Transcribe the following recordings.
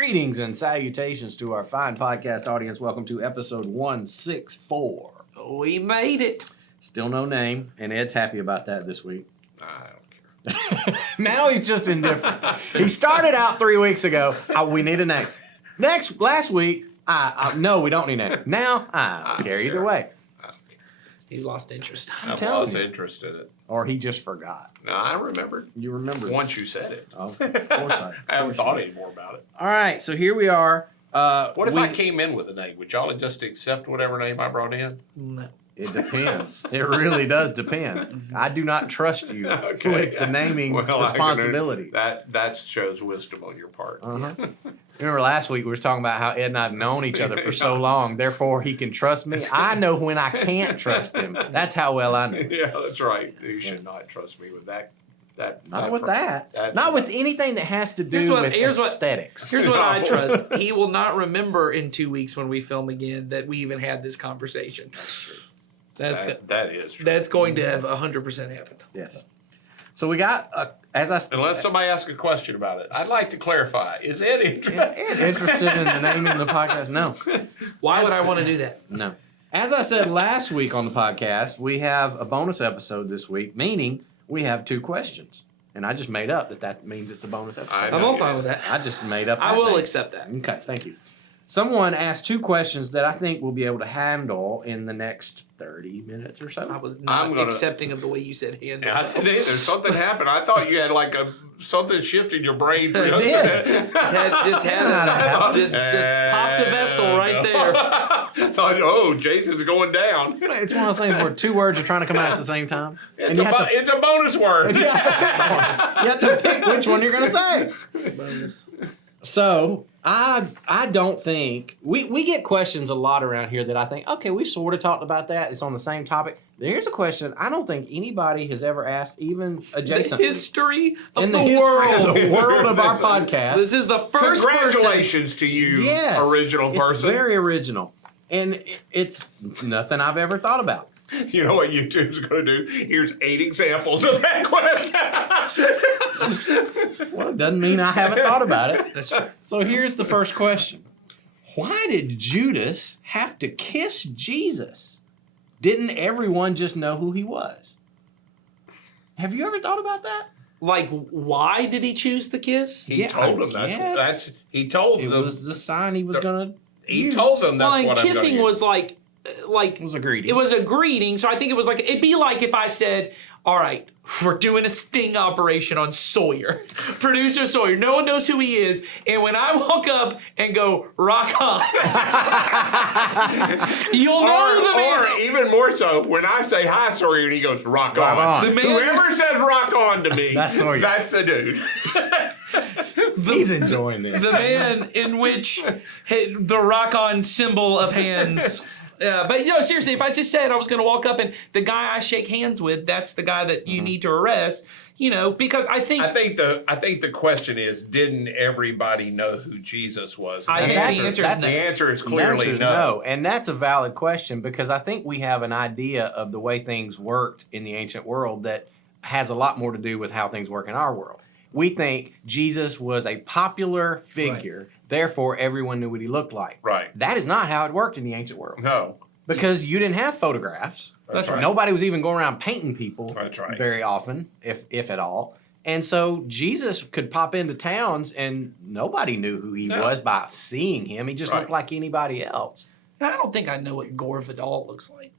Greetings and salutations to our fine podcast audience. Welcome to episode 164. We made it. Still no name, and Ed's happy about that this week. I don't care. Now he's just indifferent. He started out 3 weeks ago. We need a name. Last week, no, we don't need a name. Now, I don't care either way. He's lost interest. I telling lost you. interest in it. Or he just forgot. No, I remembered You remember? once you said it. Oh, of course I I haven't thought any more about it. All right, so here we are. What if I came in with a name? Would y'all just accept whatever name I brought in? No. It depends. It really does depend. I do not trust you Okay. with the naming responsibility. That shows wisdom on your part. Uh-huh. Remember last week we were talking about how Ed and I have known each other for so long, therefore he can trust me. I know when I can't trust him. That's how well I know. Yeah, that's right. You should not trust me with that. Not with that. that- Not with anything that has to do with aesthetics. Here's what I No. trust. He will not remember in 2 weeks when we film again that we even had this conversation. That's true. That is true. That's going to have 100% happened. Yes. So we got, Unless somebody asks a question about it, I'd like to clarify. Is Ed Is interested? Ed interested in the naming of the podcast? No. Why would I want to do that? No. As I said last week on the podcast, we have a bonus episode this week, meaning we have 2 questions. And I just made up that means it's a bonus episode. I I'm know all you fine did. with that. I just made up I that will name. accept that. Okay, thank you. Someone asked 2 questions that I think we'll be able to handle in the next 30 minutes or I so. was not I'm gonna- accepting of the way you said hand. I didn't either. Something happened. I thought you had like something shifted your brain for It yesterday. did. Just popped a vessel right there. I thought, oh, Jason's going down. It's one of those things where 2 words are trying to come out at the same time. It's, you a, have to- it's a bonus word. you have to pick which one you're going to say. Bonus. So I don't think we get questions a lot around here that I think, okay, we've sort of talked about that. It's on the same topic. Here's a question I don't think anybody has ever asked, even adjacent. The history of in the, history world. of the world of our podcast. This is the first person. Congratulations to you, Yes, original It's person. very original, and it's nothing I've ever thought about. You know what YouTube's going to do? Here's 8 examples of that question. Well, it doesn't mean I haven't thought about it. That's true. So here's the first question: why did Judas have to kiss Jesus? Didn't everyone just know who he was? Have you ever thought about that? Like, why did he choose the kiss? He Yeah, told I them guess. that's he told It them was the sign he was gonna. he use. told them that's Well, and what I'm kissing gonna was like It was a greeting. it was a greeting. So I think it was like it'd be like if I said, "All right, we're doing a sting operation on Sawyer, producer Sawyer. No one knows who he is, and when I walk up and go rock on, you'll know the man." Or even more so, when I say hi, Sawyer, and he goes, rock Rock on. on. The man Whoever is- says rock on to me, That's Sawyer. that's the dude. He's enjoying this. the man in which the rock on symbol of hands. But you know, seriously, if I just said I was going to walk up and the guy I shake hands with, that's the guy that you need to arrest, you know, because I think I think the question is, didn't everybody know who Jesus was? I think That's- the answer that's- is the no. answer is The clearly answer is no. and that's a valid question because I think we have an idea of the way things worked in the ancient world that has a lot more to do with how things work in our world. We think Jesus was a popular figure, therefore everyone knew what he looked like. Right. That is not how it worked in the ancient world No. because you didn't have photographs. That's right. Nobody was even going around painting people That's right. very often, if at all. And so Jesus could pop into towns and nobody knew who he No. was by seeing him. He just Right. looked like anybody else. I don't think I know what Gore Vidal looks like.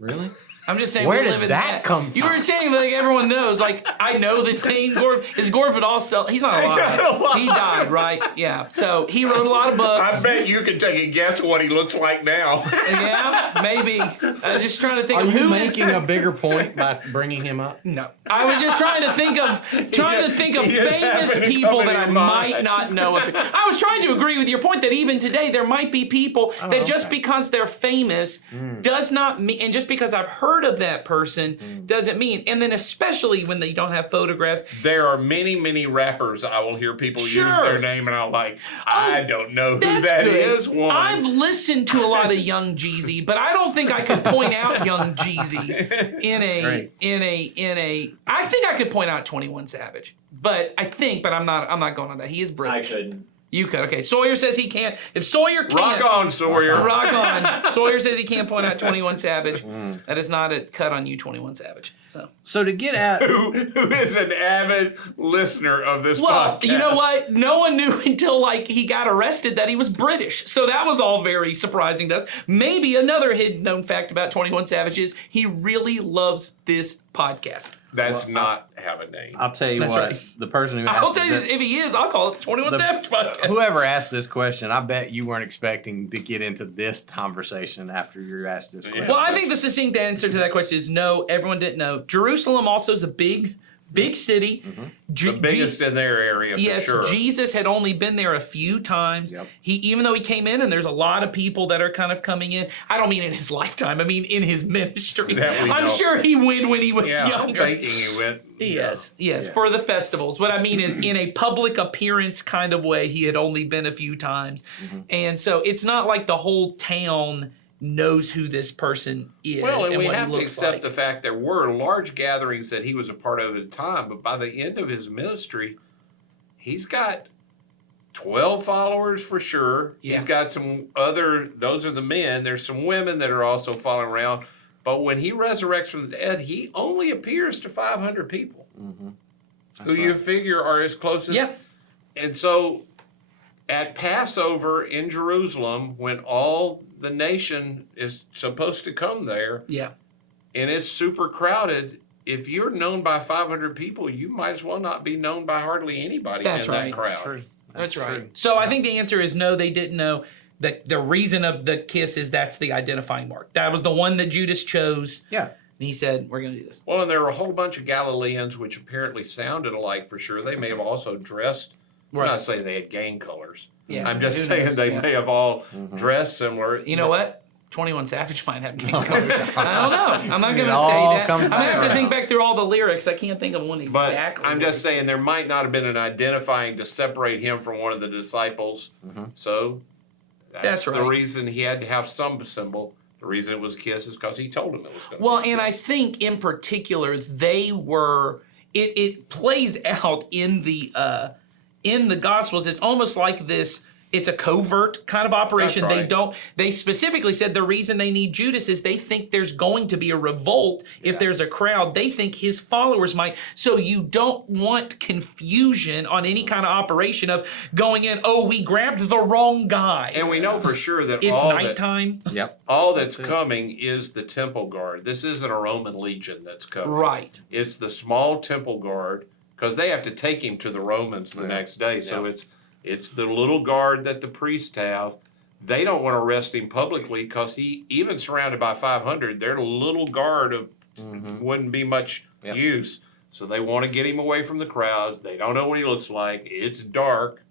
Really? I'm just saying. Where we did live in that come You from? were saying like everyone knows. Like I know the name Gore. Is Gore Vidal still? He's not He's alive. not alive. He died, right? Yeah. So he wrote a lot of books. I bet you can take a guess at what he looks like now. Yeah, maybe. I was just trying to think Are of you who making is. a bigger point by bringing him up? No, I was just trying to think of He just famous happened to people come that in I your might mind. not know. I was trying to agree with your point that even today there might be people that just okay. because they're famous does not mean, and just because I've heard of that person doesn't mean, and then especially when they don't have photographs. There are many, many rappers I will hear people use Sure. their name, and I'm like, I don't know who That's that good. is. One. I've listened to a lot of Young Jeezy, but I don't think I could point out Young Jeezy in a Great. in a. I think I could point out 21 Savage, but I'm not going on that. He is I British. couldn't. You could. Okay. Sawyer says he can't. If Sawyer can't. Rock on, Sawyer. Rock on. Sawyer says he can't point out 21 Savage. That is not a cut on you, 21 Savage. So to get at Who is an avid listener of this Well, podcast. you know what? No one knew until like he got arrested that he was British. So that was all very surprising to us. Maybe another hidden known fact about 21 Savage is he really loves this podcast. That's not have a name. I'll tell you That's what, right. the person who I'll asked tell you this, this, if he is, I'll call it the 21 Savage podcast. whoever asked this question, I bet you weren't expecting to get into this conversation after you asked this question. Well, I think the succinct answer to that question is no, everyone didn't know. Jerusalem also is a big city. The biggest in their area, for Yes, sure. Jesus had only been there a few times. Yep. Even though he came in, and there's a lot of people that are kind of coming in. I don't mean in his lifetime. I mean in his ministry. That we I'm know. sure he went when he was Yeah, I'm younger. thinking he went. Yes, Yes. for the festivals. What I mean is, in a public appearance kind of way, he had only been a few times, and so it's not like the whole town knows who this person is. Well, and we what he have to looks accept like. the fact there were large gatherings that he was a part of at the time, but by the end of his ministry, he's got 12 followers for sure. Yeah. He's got some other, those are the men. There's some women that are also following around. But when he resurrects from the dead, he only appears to 500 people who you figure are as close as. Yeah. And so at Passover in Jerusalem, when all the nation is supposed to come there, Yeah. and it's super crowded, if you're known by 500 people, you might as well not be known by hardly anybody That's in right. that crowd. That's true. That's right. true. So I think the answer is no, they didn't know. That the reason of the kiss is that's the identifying mark. That was the one that Judas chose. Yeah. And he said, we're going to do this. Well, and there were a whole bunch of Galileans which apparently sounded alike for sure. They may have also dressed. I'm not saying they had gang colors. Yeah. I'm just Who saying knows? they Yeah. may have all dressed similar. You know what? 21 Savage might have gang colors. I don't know. I'm not going It to say all that. comes I'm going to have back to think around. back through all the lyrics. I can't think of one But exactly. I'm just saying there might not have been an identifying to separate him from one of the disciples. So that's the right. reason he had to have some symbol. The reason it was a kiss is because he told him it was going to Well, and I think in particular they were. It plays out in the Gospels. It's almost like this. It's a covert kind of operation. That's right. They specifically said the reason they need Judas is they think there's going to be a revolt if there's a crowd. They think his followers might. So you don't want confusion on any kind of operation of going in, oh, we grabbed the wrong guy. And we know for sure that It's nighttime. Yep. all that's coming is the temple guard. This isn't a Roman legion that's coming. Right. It's the small temple guard because they have to take him to the Romans the next day. So it's the little guard that the priests have. They don't want to arrest him publicly because he, even surrounded by 500, their little guard of wouldn't be much use. So they want to get him away from the crowds. They don't know what he looks like. It's dark.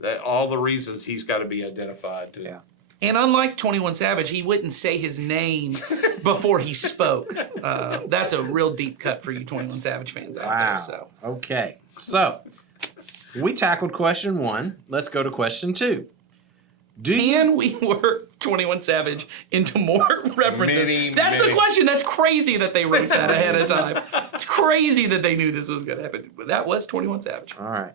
That all the reasons he's got to be identified too. Yeah. And unlike 21 Savage, he wouldn't say his name before he spoke. That's a real deep cut for you 21 Savage fans out Wow. there. So Okay. So we tackled question 1. Let's go to question 2. can we work 21 Savage into more references? That's the many. question. That's crazy that they wrote that ahead of time. It's crazy that they knew this was going to happen. But that was 21 Savage. All right.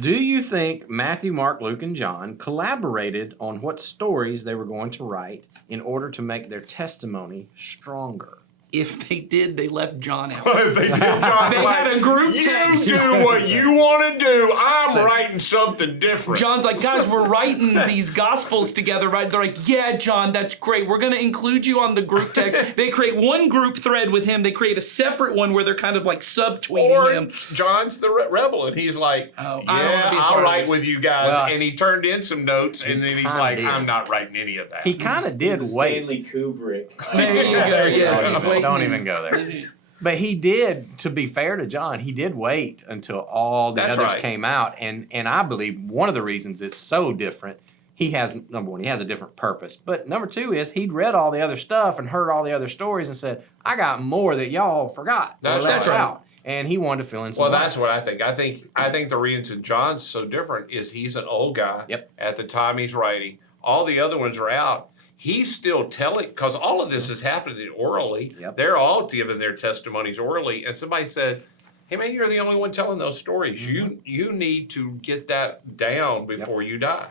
Do you think Matthew, Mark, Luke, and John collaborated on what stories they were going to write in order to make their testimony stronger? If they did, they left John out. If they did, John's They like, had a group you text. do what you want to do. I'm writing something different. John's like, guys, we're writing these gospels together, right? They're like, yeah, John, that's great. We're going to include you on the group text. They create one group thread with him. They create a separate one where they're kind of like subtweeting Or him. John's the rebel, and he's like, Oh, I don't yeah, wanna be a I'll part of write this. with you guys. Well, and he turned in some notes, and then he's kinda like, did. I'm not writing any of that. He kind of did He's the wait. Stanley Kubrick. There you go. Yes, Don't he's even- waiting. don't even go there. But he did, to be fair to John, he did wait until all the That's others right. came out. And I believe one of the reasons it's so different, he has, number one, he has a different purpose. But number two is he'd read all the other stuff and heard all the other stories and said, I got more that y'all forgot. or That's left right. out. And he wanted to fill in some Well, blanks. that's what I think. I think the reason John's so different is he's an old guy. Yep. At the time he's writing, all the other ones are out. He's still telling, because all of this is happening orally. Yep. They're all giving their testimonies orally. And somebody said, hey man, you're the only one telling those stories. You need to get that down before you die.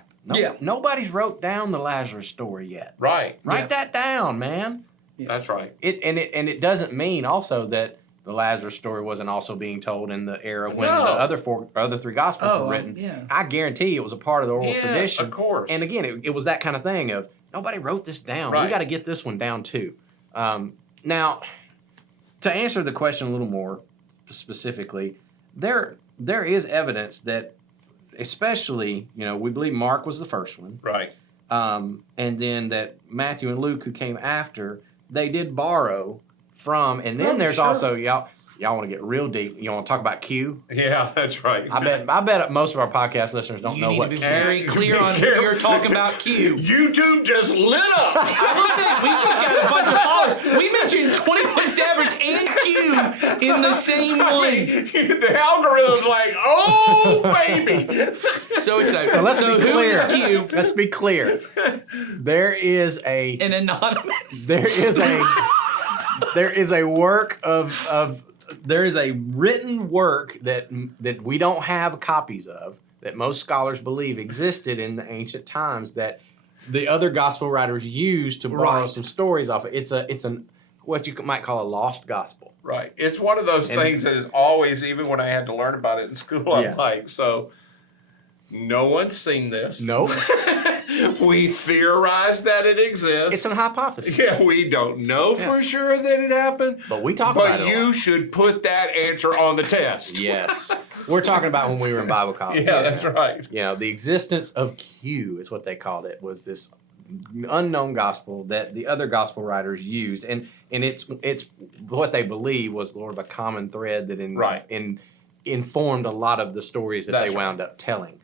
Nobody's wrote down the Lazarus story yet. Right. Write that down, man. That's right. It doesn't mean also that the Lazarus story wasn't also being told in the era when No. the other three gospels were written. Yeah. I guarantee it was a part of the oral Yeah, tradition. of course. And again, it was that kind of thing of nobody wrote this down. Right. We got to get this one down too. Now, to answer the question a little more specifically, there is evidence that, especially, we believe Mark was the first one, Right. and then that Matthew and Luke, who came after, they did borrow from, and then there's sure. also y'all want to get real deep. You want to talk about Q? Yeah, that's right. I bet most of our podcast listeners don't You know need what to be Q. very clear on who you're talking about, Q. YouTube just lit up. I will say, we just got a bunch of followers. We mentioned 21 Savage and Q in the same one. The algorithm's like, oh baby. So excited. So let's be who clear. is Q? Let's be clear. There is a An anonymous. there is a work of there is a written work that we don't have copies of, that most scholars believe existed in the ancient times, that the other gospel writers used to borrow Right. some stories off it. It's an what you might call a lost gospel. Right. It's one of those And- things that is always, even when I had to learn about it in school, I'm Yeah. like, so no one's seen this. Nope. We theorize that it exists. It's an hypothesis. Yeah, we don't know for sure that it happened. But we talk about But it. you should put that answer on the test. Yes. We're talking about when we were in Bible college. Yeah, that's right. The existence of Q is what they called it, was this unknown gospel that the other gospel writers used, and it's what they believe was sort of a common thread that Right. informed a lot of the stories that That's they wound up telling.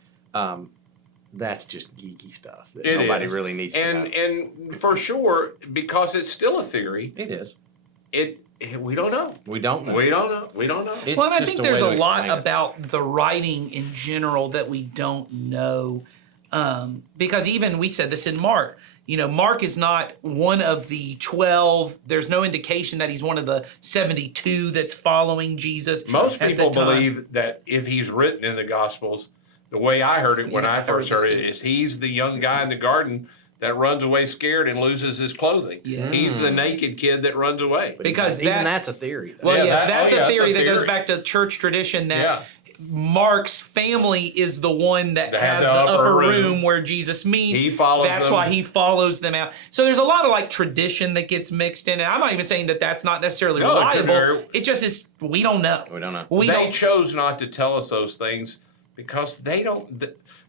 That's just geeky stuff that It nobody is. really needs to know. And for sure, because it's still a theory, It is. we don't know. We don't know. We don't know. We don't know. It's Well, and I just think a there's way a to lot explain it. about the writing in general that we don't know. Because even we said this in Mark. Mark is not one of the 12. There's no indication that he's one of the 72 that's following Jesus. Most at the people time. believe that if he's written in the Gospels, the way I heard it when Yeah, I first heard it too. is he's the young guy in the garden that runs away scared and loses his clothing. Yeah. He's the naked kid that runs away. But because even that- that's a theory. though. Well, Yeah, yeah, that- that's oh, yeah, a it's a theory that goes theory. back to church tradition that Yeah. Mark's family is the one that That had has the the upper upper room. room where Jesus meets. He follows That's them. why he follows them out. So there's a lot of tradition that gets mixed in. And I'm not even saying that that's not necessarily No, it could reliable. very- It just is, we don't know. We don't know. We they don't. chose not to tell us those things because they don't.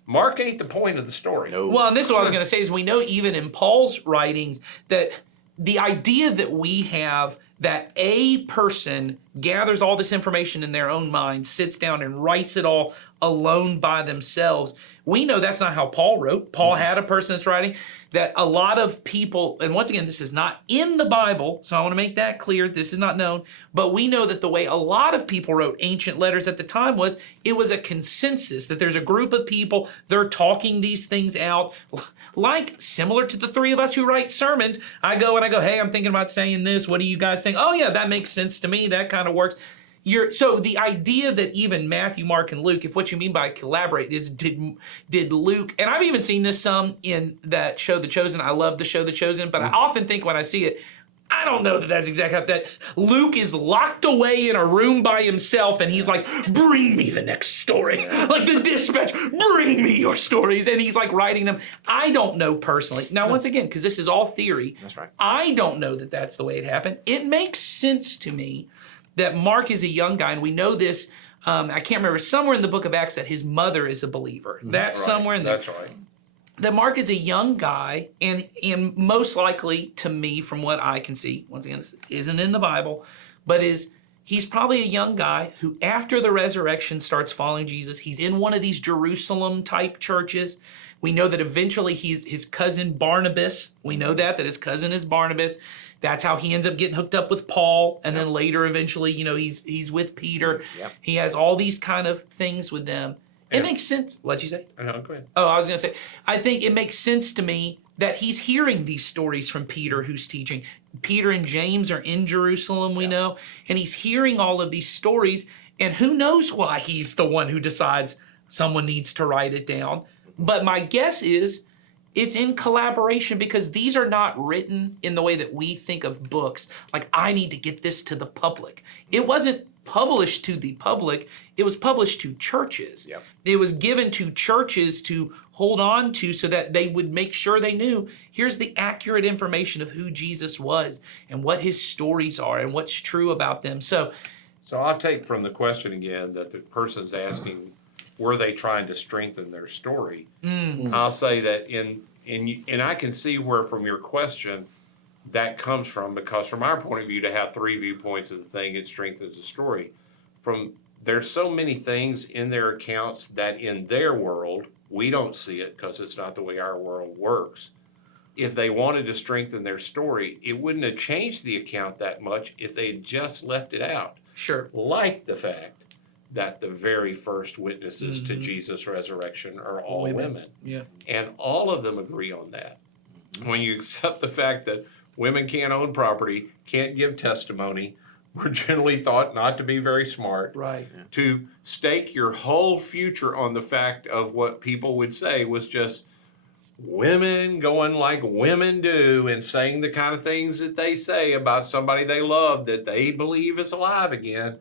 Mark ain't the point of the story. No. Well, and this is what I was going to say is we know even in Paul's writings that the idea that we have that a person gathers all this information in their own mind, sits down and writes it all alone by themselves. We know that's not how Paul wrote. Paul had a person that's writing, that a lot of people, and once again, this is not in the Bible, so I want to make that clear. This is not known, but we know that the way a lot of people wrote ancient letters at the time was it was a consensus, that there's a group of people, they're talking these things out, like similar to the three of us who write sermons. I go, hey, I'm thinking about saying this. What do you guys think? Oh yeah, that makes sense to me. That kind of works. So the idea that even Matthew, Mark, and Luke, if what you mean by collaborate is did Luke, and I've even seen this some in that show The Chosen. I love the show The Chosen, but I often think when I see it, I don't know that that's exactly how that Luke is locked away in a room by himself and he's like, bring me the next story. Like the dispatch, bring me your stories. And he's like writing them. I don't know personally. Now, once again, because this is all theory, That's right. I don't know that that's the way it happened. It makes sense to me that Mark is a young guy, and we know this. I can't remember, somewhere in the book of Acts that his mother is a believer. That's Right. somewhere in there. That's right. That Mark is a young guy, and most likely to me, from what I can see, once again, this isn't in the Bible, but he's probably a young guy who, after the resurrection, starts following Jesus. He's in one of these Jerusalem type churches. We know that eventually he's his cousin Barnabas. We know that his cousin is Barnabas. That's how he ends up getting hooked up with Paul, and then later, eventually, he's with Peter. Yep. He has all these kind of things with them. It Yeah. makes sense. What'd you say? No, go ahead. Oh, I was going to say, I think it makes sense to me that he's hearing these stories from Peter, who's teaching. Peter and James are in Jerusalem, we know, and he's hearing all of these stories. And who knows why he's the one who decides someone needs to write it down. But my guess is it's in collaboration, because these are not written in the way that we think of books. Like, I need to get this to the public. It wasn't published to the public. It was published to churches. Yep. It was given to churches to hold on to so that they would make sure they knew, here's the accurate information of who Jesus was and what his stories are and what's true about them. So I'll take from the question again that the person's asking, were they trying to strengthen their story? I'll say that and I can see where from your question that comes from, because from our point of view, to have three viewpoints of the thing, it strengthens the story. There's so many things in their accounts that in their world, we don't see it because it's not the way our world works. If they wanted to strengthen their story, it wouldn't have changed the account that much if they had just left it out. sure. Like the fact that the very first witnesses to Jesus' resurrection are all women. Yeah. And all of them agree on that. When you accept the fact that women can't own property, can't give testimony, we're generally thought not to be very smart. Right. To stake your whole future on the fact of what people would say was just women going like women do and saying the kind of things that they say about somebody they love that they believe is alive again,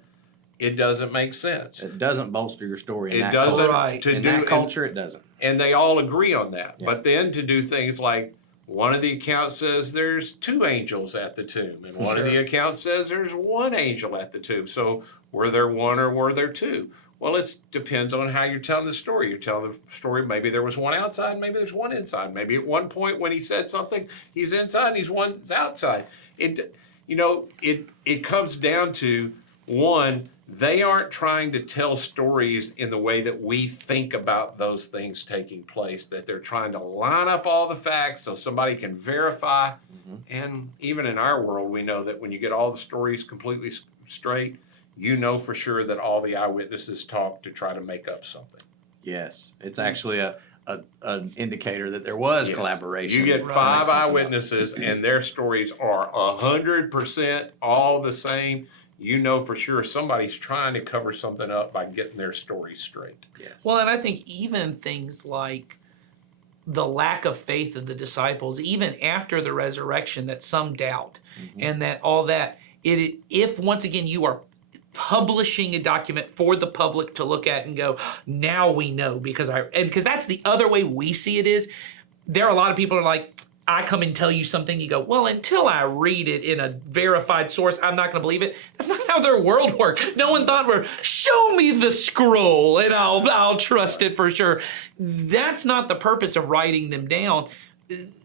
it doesn't make sense. It doesn't bolster your story in It that doesn't. culture. Right. In that culture, it doesn't. And they all agree on that. Yeah. But then to do things like, one of the accounts says there's 2 angels at the tomb, and one of the accounts says there's 1 angel at the tomb. So were there 1 or were there 2? Well, it depends on how you're telling the story. You're telling the story, maybe there was 1 outside, maybe there's 1 inside. Maybe at one point when he said something, he's inside and one's outside. It comes down to, one, they aren't trying to tell stories in the way that we think about those things taking place, that they're trying to line up all the facts so somebody can verify. And even in our world, we know that when you get all the stories completely straight, you know for sure that all the eyewitnesses talk to try to make up something. Yes, it's actually an indicator that there was Yes. collaboration. You get to make 5 something up. eyewitnesses and their stories are 100% all the same. You know for sure somebody's trying to cover something up by getting their story straight. Yes. Well, and I think even things like the lack of faith of the disciples, even after the resurrection, that some doubt, and that all that, if once again you are publishing a document for the public to look at and go, now we know, because that's the other way we see it is, there are a lot of people who are like, I come and tell you something, you go, well, until I read it in a verified source, I'm not going to believe it. That's not how their world worked. No one thought, show me the scroll and I'll trust it for sure. That's not the purpose of writing them down.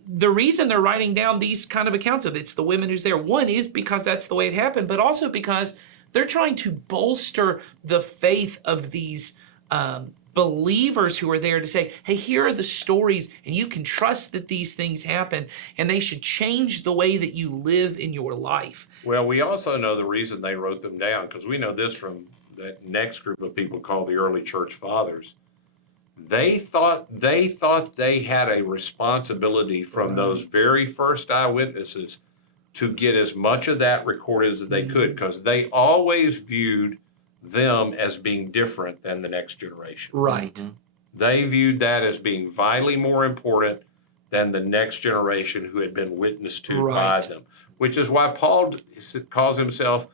The reason they're writing down these kind of accounts of it's the women who's there, one is because that's the way it happened, but also because they're trying to bolster the faith of these believers who are there to say, hey, here are the stories, and you can trust that these things happen, and they should change the way that you live in your life. Well, we also know the reason they wrote them down, because we know this from that next group of people called the early church fathers. They thought they had a responsibility from those very first eyewitnesses to get as much of that recorded as they could, because they always viewed them as being different than the next generation. Right. They viewed that as being vitally more important than the next generation who had been witnessed to by them, which is why Paul calls himself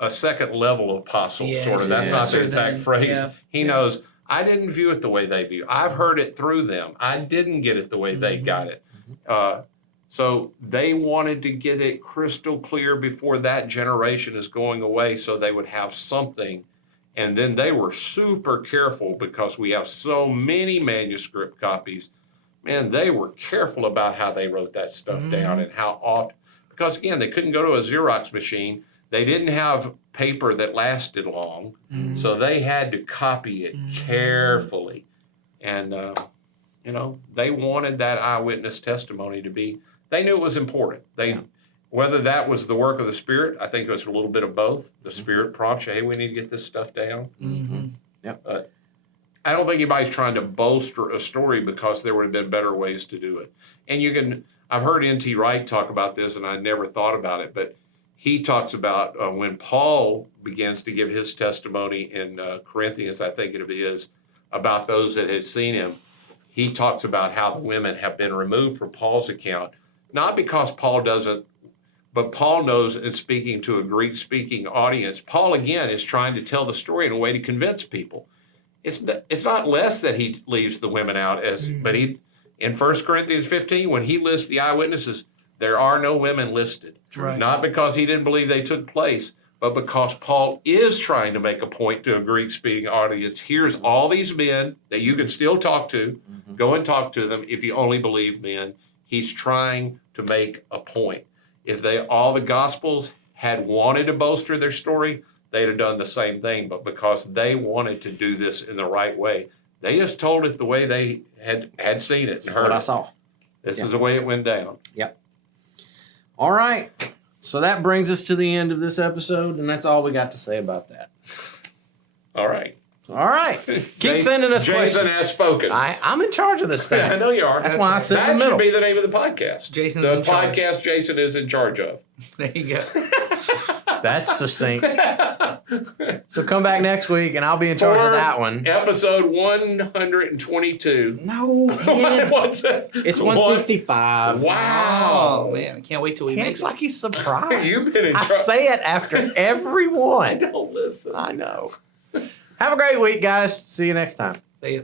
a second level apostle, Yes, sort of. That's not the exact phrase. Yeah. He knows, I didn't view it the way they view. I've heard it through them. I didn't get it the way they got it. So they wanted to get it crystal clear before that generation is going away so they would have something. And then they were super careful because we have so many manuscript copies. Man, they were careful about how they wrote that stuff down and how often. Because again, they couldn't go to a Xerox machine. They didn't have paper that lasted long. So they had to copy it carefully. And, they wanted that eyewitness testimony to be, they knew it was important. Whether that was the work of the Spirit, I think it was a little bit of both. The Spirit prompts you, hey, we need to get this stuff down. Yep. I don't think anybody's trying to bolster a story because there would have been better ways to do it. And I've heard N.T. Wright talk about this, and I never thought about it, but he talks about when Paul begins to give his testimony in Corinthians, I think it is, about those that had seen him. He talks about how the women have been removed from Paul's account, not because Paul doesn't, but Paul knows, in speaking to a Greek-speaking audience, Paul, again, is trying to tell the story in a way to convince people. It's not less that he leaves the women out, but he, in 1 Corinthians 15, when he lists the eyewitnesses, there are no women listed. Right. Not because he didn't believe they took place, but because Paul is trying to make a point to a Greek-speaking audience. Here's all these men that you can still talk to. Go and talk to them if you only believe men. He's trying to make a point. If all the Gospels had wanted to bolster their story, they'd have done the same thing. But because they wanted to do this in the right way, they just told it the way they had seen it and heard What I it. saw. This is the way it went down. Yep. All right. So that brings us to the end of this episode, and that's all we got to say about that. All right. All right. Keep sending us Jason questions. has spoken. I'm in charge of this thing. Yeah, I know you are. That's why I sit in the That middle. should be the name of the podcast. Jason's the in charge. podcast Jason is in charge of. There you go. That's succinct. So come back next week, and I'll be in charge of that one. Episode 122. No, man. What's that? It's 165. Wow. Oh man, I can't wait till we He make acts it. like he's surprised. You've been in I trouble. say it after every one. Don't listen. I know. Have a great week, guys. See you next time. See ya.